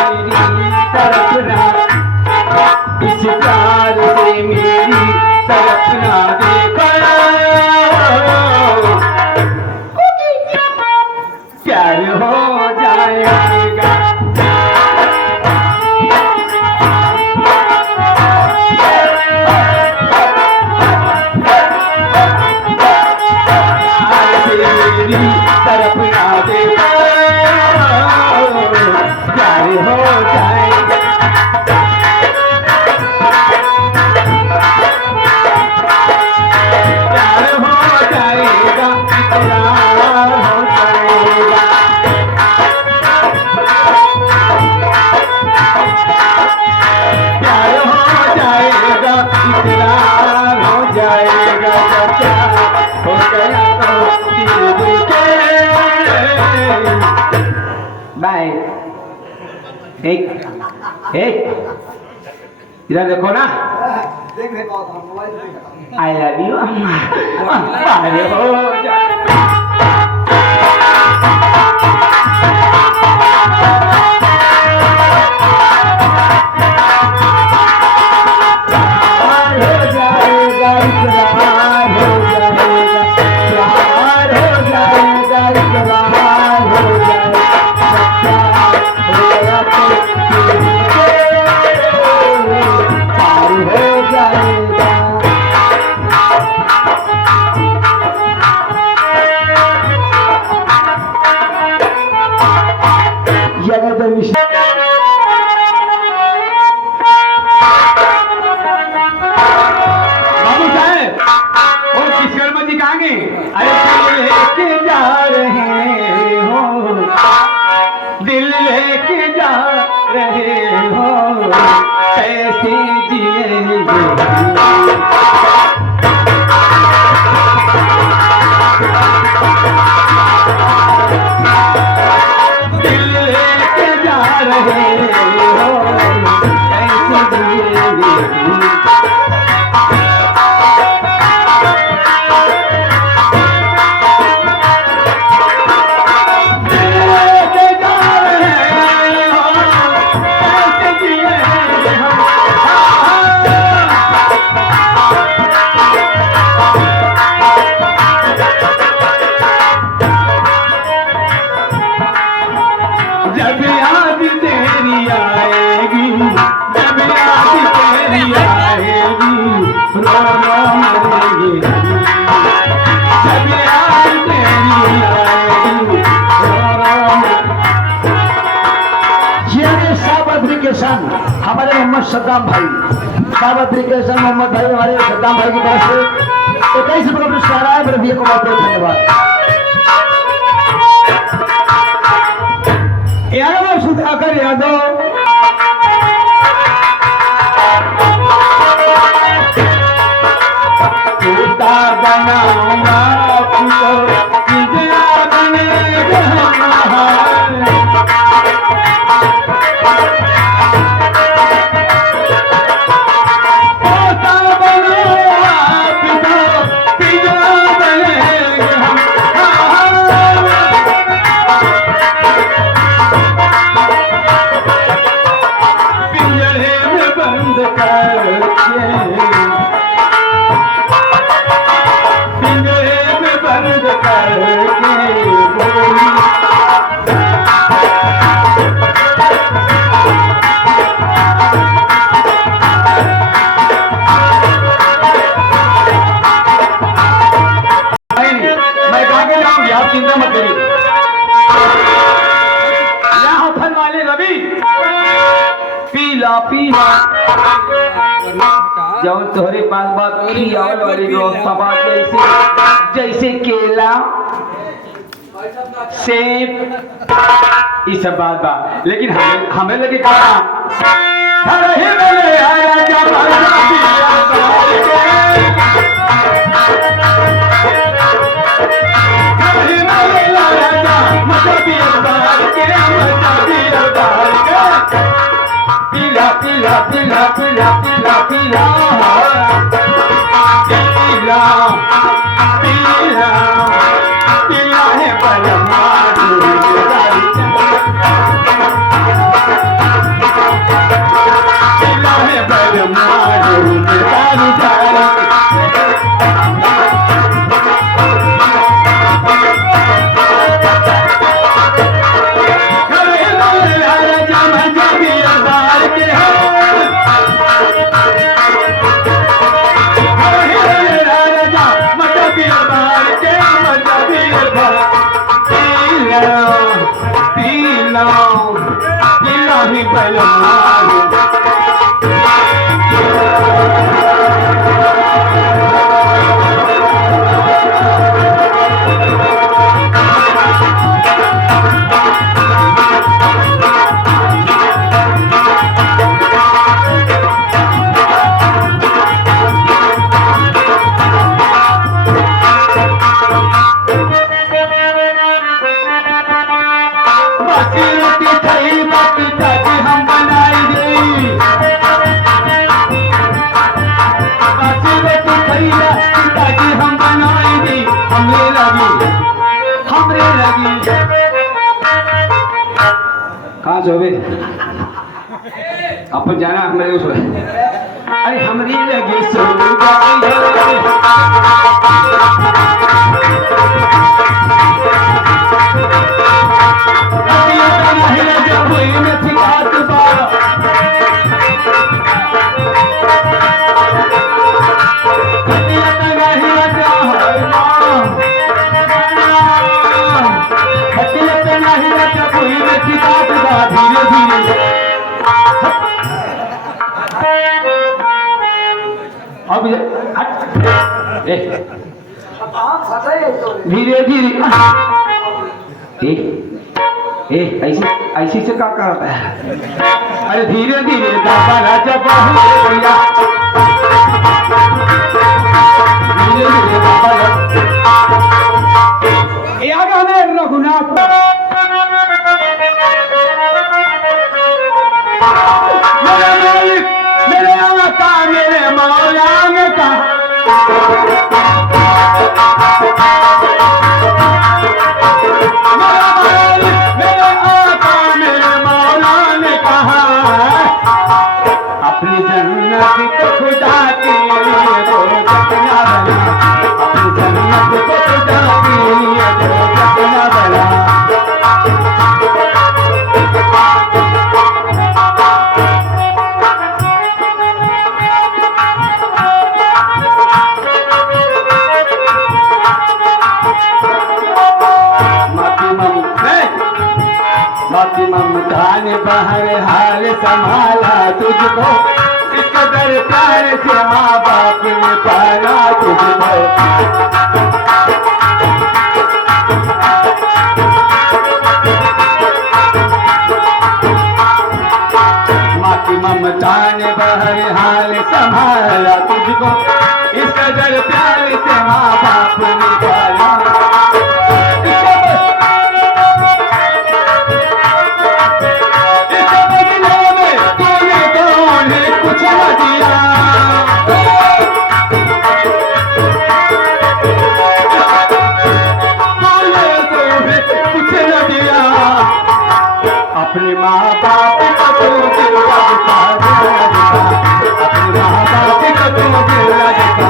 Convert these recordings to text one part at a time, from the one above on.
मेरी तरफ ना, इस प्यार से मेरी तरफ ना देखो, प्यार हो जाएगा। मेरी तरफ ना देखो, प्यार हो जाएगा। प्यार हो जाएगा, इकरार हो जाएगा। प्यार हो जाएगा, इकरार हो जाएगा। प्यार हो गया तो दिल के बाय। एक इधर देखो ना, आई लव यू अम्मा। प्यार हो जाएगा। दिल लेके जा रहे हो, कैसे जिएंगे। दिल लेके जा रहे हो, कैसे जिएंगे। जब याद तेरी आएगी, जब याद तेरी आएगी, रो रो मरेंगे। जब याद तेरी आएगी, रो रो। ये सब एप्लीकेशन हमारे मोहम्मद सद्दाम भाई, सब एप्लीकेशन मोहम्मद भाई हमारे सद्दाम भाई की तरफ से 21 रुपये पुरस्कार आया। मेरे भैया को बहुत बहुत धन्यवाद। यादव सुधाकर यादव, टूटा बनाऊंगा आपको, पिंजरा बनेगा हमारा। टूटा बनाऊंगा आपको, पिंजरा बनेगा हमारा। पिंजरे में बंद करके, पिंजरे में बंद करके बोली। मैं गा के जाऊंगी, आप चिंता मत करिए। यहाँ फल वाले रवि पीला पीला जब तोहरे पास बात की और वाली व्यवस्था बात जैसे केला सेब ये सब बात बा, लेकिन हमें लगे कहा पीला पीला पीला पीला पीला पीला पीला पीला पीला है कि नहीं बलवान कहाँ से हो बे? अपन जाना हमारे उस अरे हमरी लगी सो धीरे धीरे ऐसे ऐसे से क्या करता है? अरे धीरे धीरे बाबा राजा भैया धीरे धीरे बाबा रघुनाथ मेरे मालिक मेरे आका मेरे मौला ने कहा अपनी जन्नत को खुदा के लिए दो सपना बना अपनी जन्नत को खुदा के लिए दो सपना बना बाकी ममता ने बाहर हाल संभाला तुझको इस कदर प्यार से माँ बाप ने पाला तुझको माँ की ममता ने बाहर हाल संभाला तुझको इस कदर प्यार से माँ बाप ने पाला अपने माँ बाप को तो दिला दिखा अपने माँ बाप को तो दिला दिखा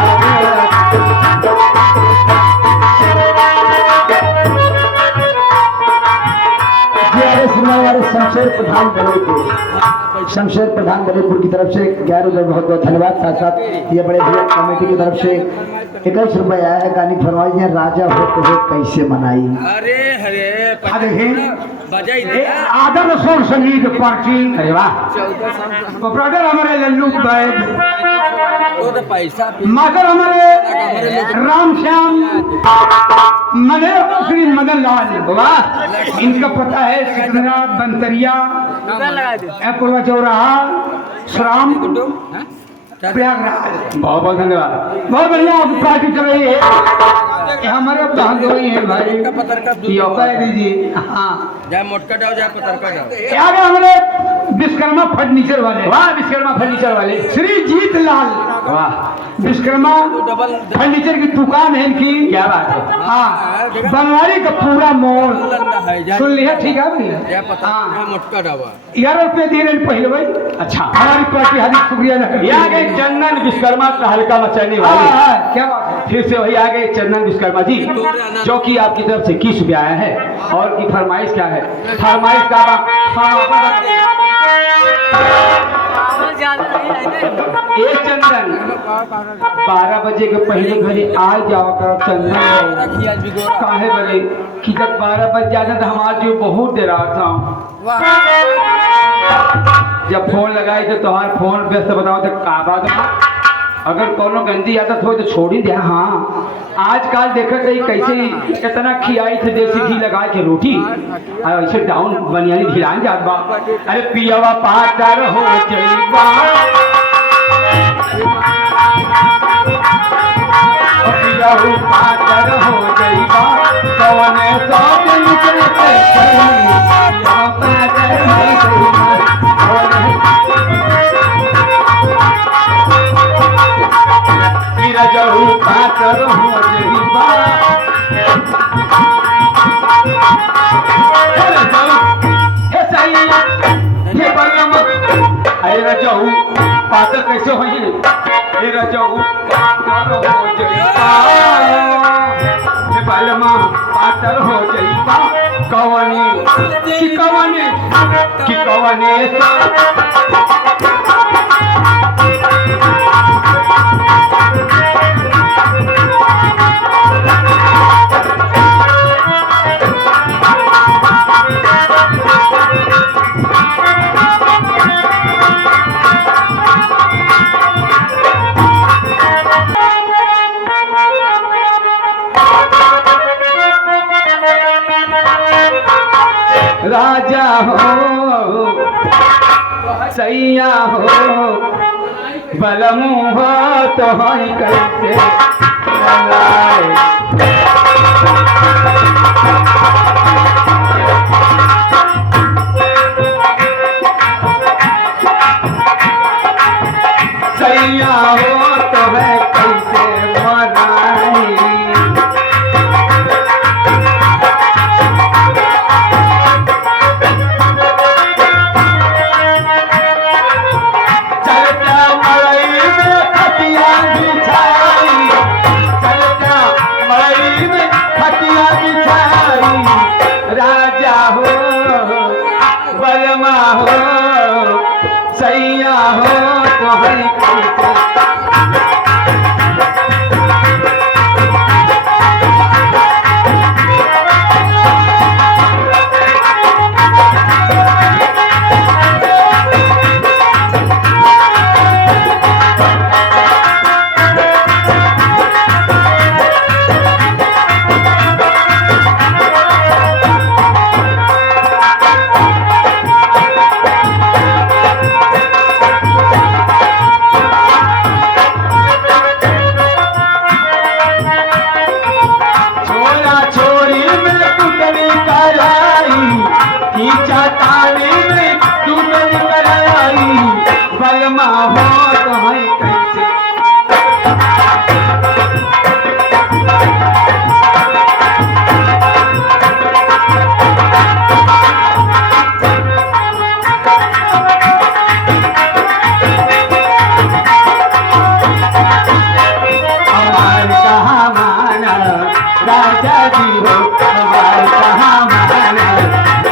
शमशेर प्रधान बलेपुर की तरफ से 11,000 बहुत बहुत धन्यवाद। साथ साथ ये बड़े भैया कमेटी की तरफ से 21 रुपये आया है। गानी फरमाई है राजा हो तो हो कैसे मनाई। अरे आदम सोन संगीत पार्टी अरे वाह ऑपरेटर हमारे लल्लू भाई पैसा मास्टर हमारे राम श्याम मने श्री मदन लाल वाह इनका पता है सिकंदरा बंतरिया पूर्वा चौराहा श्राम प्रयागराज। बहुत बहुत धन्यवाद। बहुत बढ़िया पार्टी चल रही है। हमारे बहनोई है भाई योगा दीजिए। हाँ जाए मोटका डाओ जाए पतरका डाओ। यार हमारे विश्वकर्मा फर्नीचर वाले वाह विश्वकर्मा फर्नीचर वाले श्री जीत लाल वाह विश्वकर्मा फर्नीचर की दुकान है इनकी। क्या बात है। हाँ बनवारी का पूरा मॉल सुन लिया ठीक है भैया। हाँ मोटका डावा 11 रुपये दे रहे पहले भाई। अच्छा हमारी पार्टी हार्दिक शुक्रिया आ गए चंदन विश्वकर्मा का हल्का मचाने वाले। क्या बात है। फिर से वही आ गए चंदन विश्वकर्मा जी जो कि आपकी तरफ से 21 रुपये आया है और की फरमाइश क्या है। फरमाइश का ए चंदन 12 बजे के पहले घरे आ जाओ कर चंदन काहे बरे कि जब 12 बज जाता तो हम आज जो बहुत देर आता जब फोन लगाई तो तुम्हारे फोन व्यस्त बताओ तो का बात अगर कोनो गंदी आदत हो तो छोड़ ही दे। हाँ आजकल देखा कहीं कैसे इतना खियाई थे देसी घी लगा के रोटी और ऐसे डाउन बनियानी धिरान जात बा। अरे पियावा पाटर हो जइबा पियाऊ पाटर हो जइबा कौने सौ दिन के पियावा पाटर हो जइबा रजहू पातर हो जइबा हे सैया हे बलम अरे रजहू पातर कैसे होई हे रजहू पातर हो जइबा हे बलमा पातर हो जइबा कवनी कि कवनी राजा हो सैया हो बलमू हो तो हई कैसे सैया हो तो है कैसे मनाई राजा हो बलमा हो सैया हो तो हई बलमा हो तो हई कैसे हमार कहाँ माना राजा जी हो हमार कहाँ माना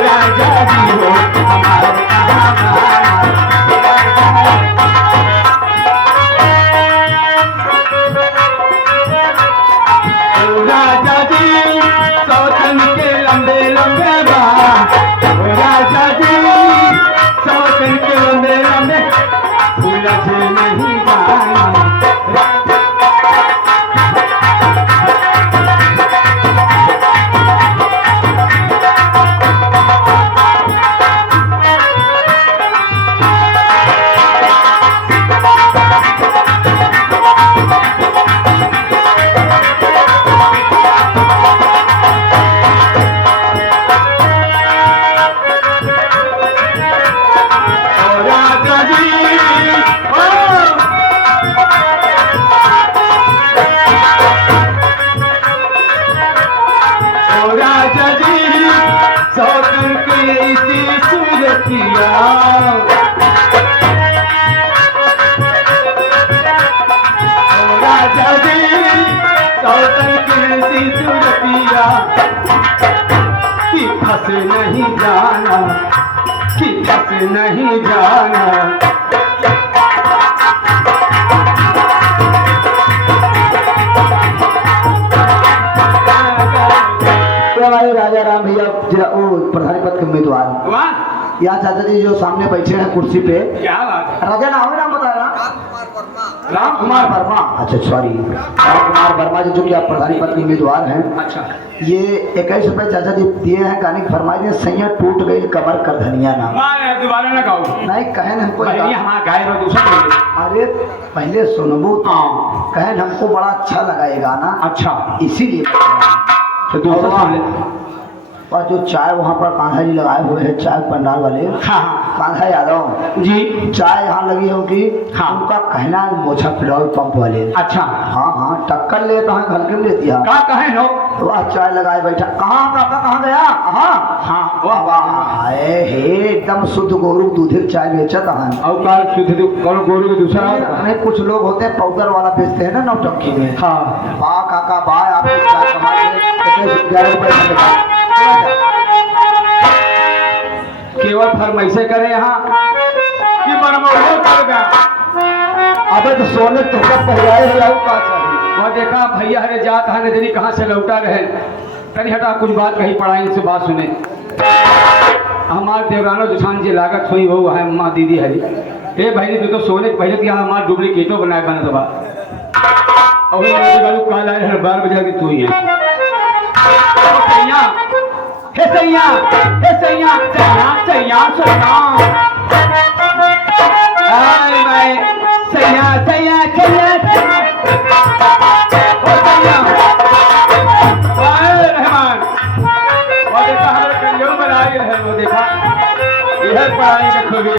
राजा जी हो हमार कहाँ माना राजा जी सौतन के लंबे लंबे राजा जी सौतन के लंबे लंबे उलझ नहीं जाना राजा जी सौतन के इसी सूरतिया राजा जी सौतन के इसी सूरतिया कि फंस नहीं जाना कि फंस नहीं जाना। तो हमारे राजा राम भैया वो प्रधानी पद के उम्मीदवार वाह, यहाँ चाचा जी जो सामने बैठे हैं कुर्सी पे, क्या बात है। राजा नाम बताया राम कुमार वर्मा। अच्छा सॉरी, राम कुमार वर्मा जी जो कि आप प्रधानी पद के उम्मीदवार हैं। अच्छा, ये 21 रुपए चाचा जी दिए हैं, गाने की फरमाई दिए, सैया टूट गई कमर कर धनिया नाम। दोबारा ना गाओ। नहीं कहन हमको पहले हमारा गाय और दूसरा बोले। अरे पहले सुनबू तो हाँ, कहन हमको बड़ा अच्छा लगा ये गाना, अच्छा, इसीलिए। तो दूसरा सुन ले। और जो चाय वहाँ पर कान्हा जी लगाए हुए हैं, चाय पंडाल वाले हाँ हाँ कान्हा यादव जी, चाय यहाँ लगी होगी। हाँ। उनका कहना है मोछा पेट्रोल पंप वाले। अच्छा, हाँ हाँ, टक्कर ले तो हल्के में लेती है। का कहे हो। तो वह चाय लगाए बैठा, कहाँ काका कहाँ गया? हाँ हाँ, वाह वाह, हे एकदम शुद्ध गोरू दूधिक चाय बेचत हन। और काल शुद्ध कौन गोरू के दूसरा। नहीं कुछ लोग होते हैं पाउडर वाला बेचते हैं ना नौटंकी में। हाँ, वाह काका वाह, आप चाय कमा के 11 रुपए का लगा। केवल फरमाइशे करे यहाँ कि मनमोहन कर गया। अबे तो सोने तो कब पहले है का चाहिए। वह देखा भैया हरे जात है नजरी कहाँ से लौटा रहे। तनी हटा कुछ बात कही पढ़ाई इनसे बात सुने। हमारे देवरानो जुसान जी लागत हुई वो है अम्मा दीदी हरी। ए भाई तू तो सोने पहले कि यहाँ हमारे डुप्लीकेटो बनाए बना दबा और काल आए 12 बजे की तू ही है। हे सैया, हे सैया, सैया सैया सुना। हाय मैं सैया सैया सैया सैया। ओ सैया, हाय रहमान। वो देखा हमें कलियों बनाई है, वो देखा यह पढ़ाई का खूबी।